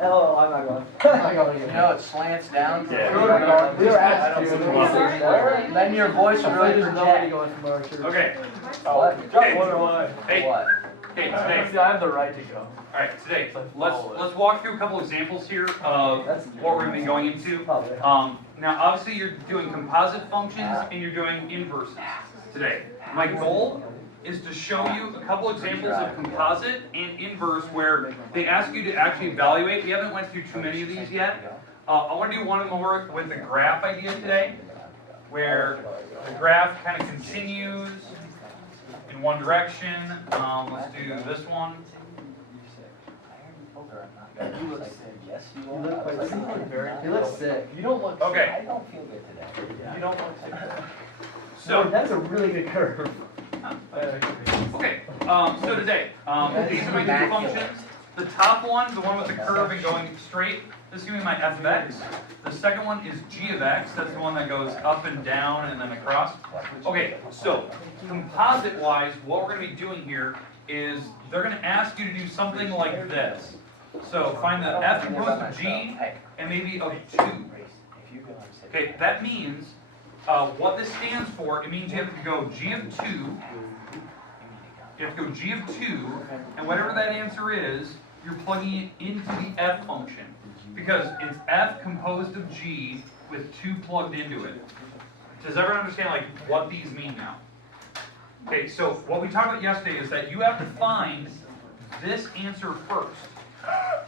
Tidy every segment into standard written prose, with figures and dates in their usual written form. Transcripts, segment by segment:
Oh, I'm not going. You know, it slants down. Yeah. We were asked to. Then your voice will really project. Okay. What? Hey. What? Okay, today. See, I have the right to go. All right, today. Let's walk through a couple examples here of what we're going to be going into. Now, obviously, you're doing composite functions and you're doing inverses today. My goal is to show you a couple examples of composite and inverse where they ask you to actually evaluate. We haven't went through too many of these yet. I want to do one more with the graph idea today, where the graph kind of continues in one direction. Let's do this one. You look sick. Yes, you You look are. like you look sick. You don't look Okay. I don't feel good today. You don't look sick. So that's a really good curve. okay, so today, these are my two functions. The top one, the one with the curve and going straight, this is going to be my f of x. The second one is g of x, that's the one that goes up and down and then across. Okay, so composite-wise, what we're going to be doing here is they're going to ask you to do something like this. So find the f composed of g and maybe of 2. Okay, that means what this stands for, it means you have to go g of 2. You have to go g of 2, and whatever that answer is, you're plugging it into the f function. Because it's f composed of g with 2 plugged into it. Does everyone understand like what these mean now? Okay, so what we talked about yesterday is that you have to find this answer first.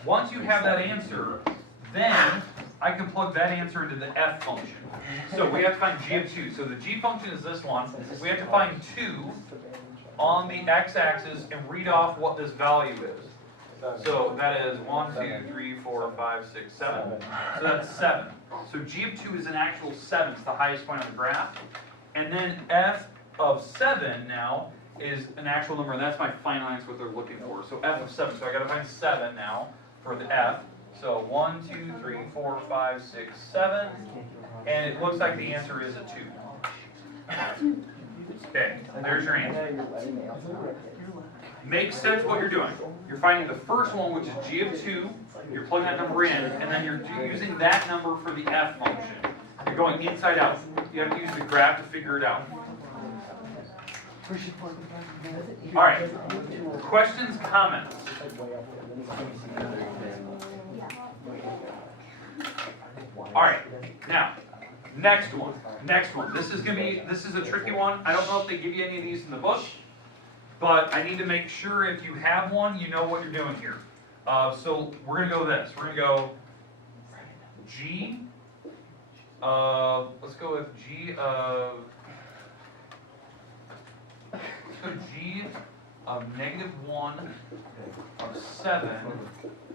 Once you have that answer, then I can plug that answer into the f function. So we have to find g of 2. So the g function is this one. We have to find 2 on the x-axis and read off what this value is. So that is 1, 2, 3, 4, 5, 6, 7. So that's 7. So g of 2 is an actual 7. It's the highest point on the graph. And then f of 7 now is an actual number, and that's my final answer what they're looking for. So f of 7. So I got to find 7 now for the f. So 1, 2, 3, 4, 5, 6, 7. And it looks like the answer is a 2. Okay, there's your answer. Makes sense what you're doing. You're finding the first one, which is g of 2. You're plugging that number in, and then you're using that number for the f function. You're going inside out. You have to use the graph to figure it out. All right. Questions, comments? All right. Now, next one. Next one. This is a tricky one. I don't know if they give you any of these in the book, but I need to make sure if you have one, you know what you're doing here. So we're going to go this. We're going to go g of, let's go with g of, g of -1 of 7,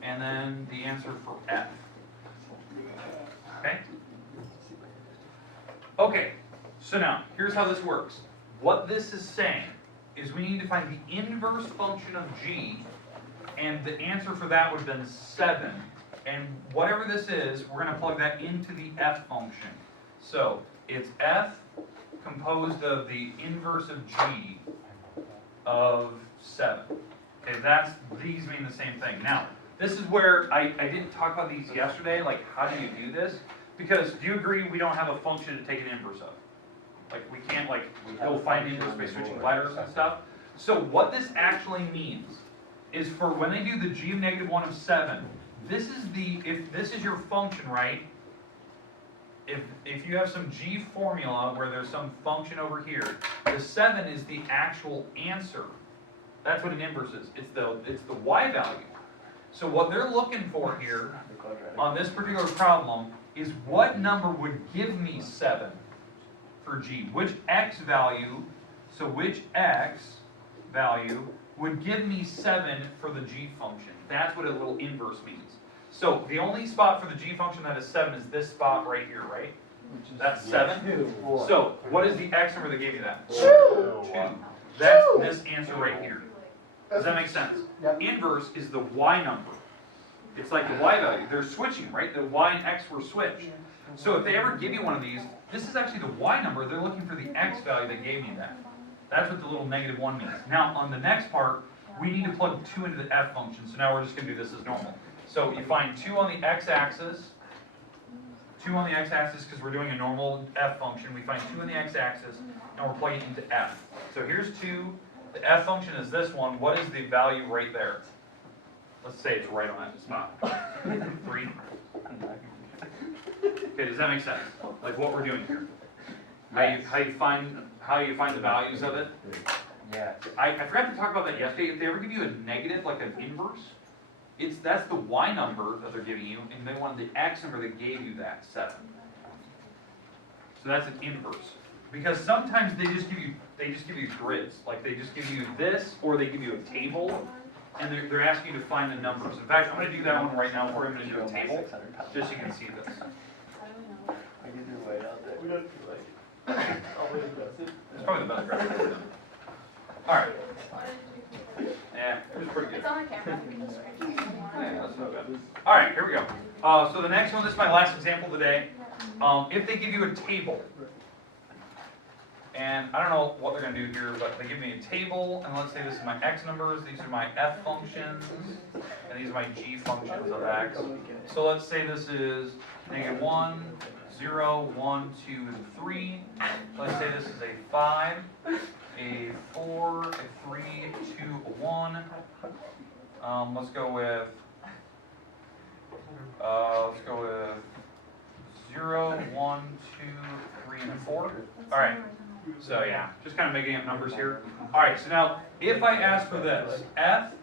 and then the answer for f. Okay? Okay, so now, here's how this works. What this is saying is we need to find the inverse function of g, and the answer for that would have been 7. And whatever this is, we're going to plug that into the f function. So, it's f composed of the inverse of g of 7. Okay, these mean the same thing. Now, this is where I didn't talk about these yesterday, like how do you do this? Because do you agree we don't have a function to take an inverse of? Like we can't go find the inverse by switching letters and stuff. So what this actually means is for when they do the g of -1 of 7, if this is your function, right? If you have some g formula where there's some function over here, the 7 is the actual answer. That's what an inverse is. It's the y value. So what they're looking for here on this particular problem is what number would give me 7 for g? Which x value, so which x value would give me 7 for the g function? That's what a little inverse means. So the only spot for the g function that is 7 is this spot right here, right? That's 7. So what is the x number that gave you that? 2. That's this answer right here. Does that make sense? Inverse is the y number. It's like the y value. They're switching, right? The y and x were switched. So if they ever give you one of these, this is actually the y number. They're looking for the x value that gave me that. That's what the little -1 means. Now, on the next part, we need to plug 2 into the f function. So now we're just going to do this as normal. So you find 2 on the x-axis, 2 on the x-axis because we're doing a normal f function. We find 2 on the x-axis and we're plugging it into f. So here's 2. The f function is this one. What is the value right there? Let's say it's right on that spot. 3. Okay, does that make sense? Like what we're doing here? How you find the values of it? Yeah. I forgot to talk about that yesterday. If they ever give you a negative, like an inverse, that's the y number that they're giving you, and they wanted the x number that gave you that 7. So that's an inverse. Because sometimes they just give you grids. Like they just give you this, or they give you a table, and they're asking you to find the numbers. In fact, I'm going to do that one right now for you. I'm going to do a table, just so you can see this. It's probably the best graphic. Alright. Yeah, it was pretty good. It's on camera. Yeah, that's not bad. Alright, here we go. So the next one, this is my last example today. If they give you a table, and I don't know what they're going to do here, but they give me a table, and let's say this is my x numbers, these are my f functions, and these are my g functions of x. So let's say this is -1, 0, 1, 2, and 3. Let's say this is a 5, a 4, a 3, 2, a 1. Let's go with 0, 1, 2, 3, and 4. Alright, so yeah, just kind of making up numbers here. Alright, so now if I ask for this, f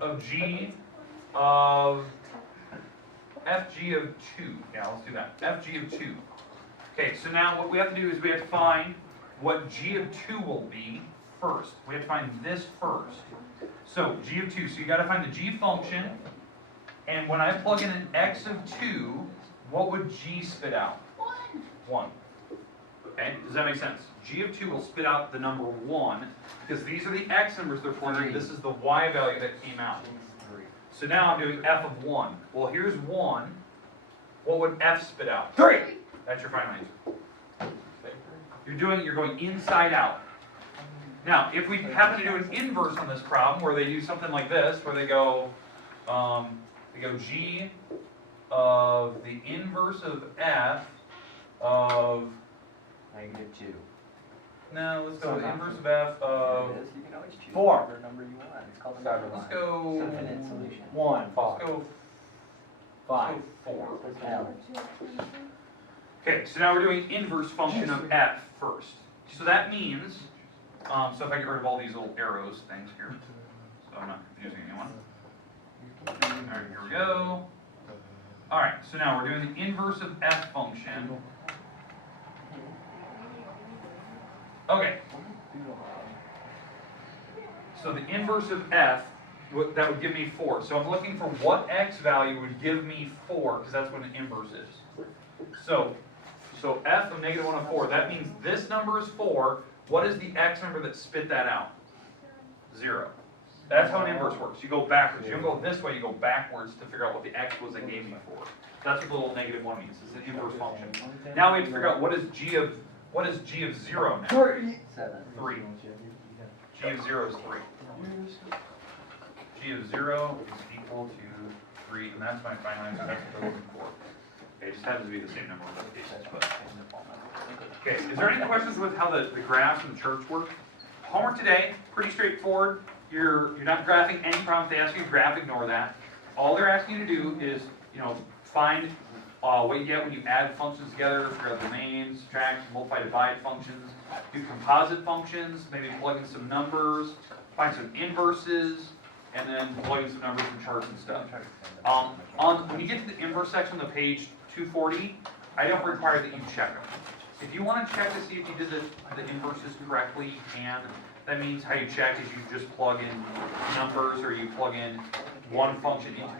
of g of fg of 2. Yeah, let's do that. fg of 2. Okay, so now what we have to do is we have to find what g of 2 will be first. We have to find this first. So g of 2, so you got to find the g function, and when I plug in an x of 2, what would g spit out? 1. Okay, does that make sense? G of 2 will spit out the number 1, because these are the x numbers they're plugging. This is the y value that came out. So now I'm doing f of 1. Well, here's 1. What would f spit out? 3! That's your final answer. You're going inside out. Now, if we happen to do an inverse on this problem, where they do something like this, where they go g of the inverse of f of -2. no, let's go with the inverse of f of You can always choose 4. whatever number you want. It's called a number line. let's go Infinite solution. 1, let's 5, go 5. 4. L. Okay, so now we're doing inverse function of f first. So that means, so if I get rid of all these little arrows things here, so I'm not confusing anyone. Alright, here we go. Alright, so now we're doing the inverse of f function. Okay. So the inverse of f, that would give me 4. So I'm looking for what x value would give me 4, because that's what an inverse is. So f of -1 of 4, that means this number is 4. What is the x number that spit that out? 0. That's how an inverse works. You go backwards. You don't go this way, you go backwards to figure out what the x was that gave me 4. That's what the little -1 means. It's an inverse function. Now we have to figure out what is g of 0 now? 7. 3. G of 0 is 3. G of 0 is equal to 3, and that's my final answer. That's what they're looking for. Okay, it just happens to be the same number of cases. But okay, is there any questions with how the graphs and the charts work? Homework today, pretty straightforward. You're not graphing any problem. If they ask you to graph, ignore that. All they're asking you to do is, find what you get when you add functions together, figure out the domains, subtract, multiply, divide functions, do composite functions, maybe plug in some numbers, find some inverses, and then plug in some numbers and charts and stuff. When you get to the inverse section of page 240, I don't require that you check them. If you want to check to see if you did the inverses correctly, you can. That means how you check is you just plug in numbers, or you plug in one function into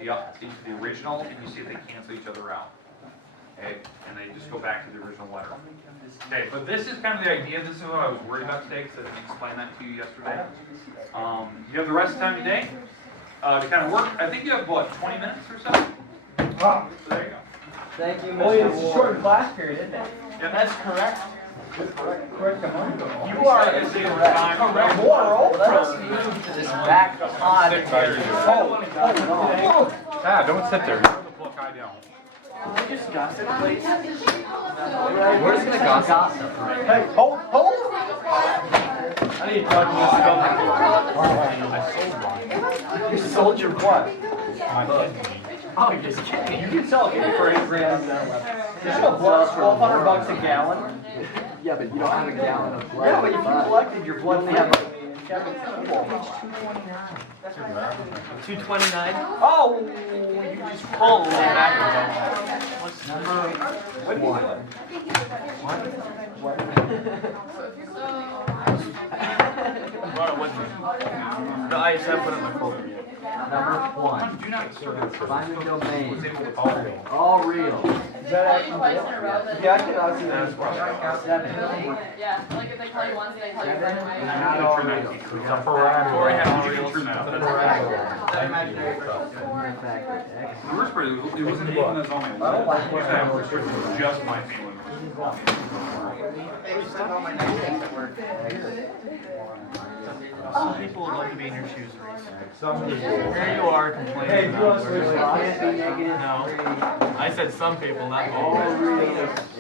the original, and you see if they cancel each other out. Okay, and they just go back to the original letter. Okay, but this is kind of the idea. This is what I was worried about today, because I didn't explain that to you yesterday. You have the rest of the time today to kind of work. I think you have, what, 20 minutes or so? So there you go. Thank you, Oh, yeah, Mr. it's a Ward. short class period, isn't it? Yep. That's correct. Correct. You are at the same time. Correct. Moral. Let's move to this back on. Oh, Ah, don't sit there. You know the book, I don't. We're just gonna gossip. Hey, hold! I need to talk to this. You sold your what? My kidney. Oh, you're just kidding. You can sell a kidney for $8 grand. There's no blood, $1,200 a gallon. Yeah, but you don't have a gallon of blood. Yeah, but if you collected your blood, they have That's your math. 229. Oh, you just pulled it back. What's number? No, I just haven't put it in my folder yet. Number 1. Do not serve. Find the domain. All real. All real. Is that actually Twice in a row, then. Yeah, I can see that. 7. Yeah, like if they call you once, they call you right away. Not all real. It's a Ferrari. Tori had to get through now. It's a The Ferrari. worst part, it wasn't even as only one. It was just my family. Some people would love to be in your shoes, Reese. Here you are complaining. Hey, about you where- Can't be negative No. 3. I said some people, not All all. real except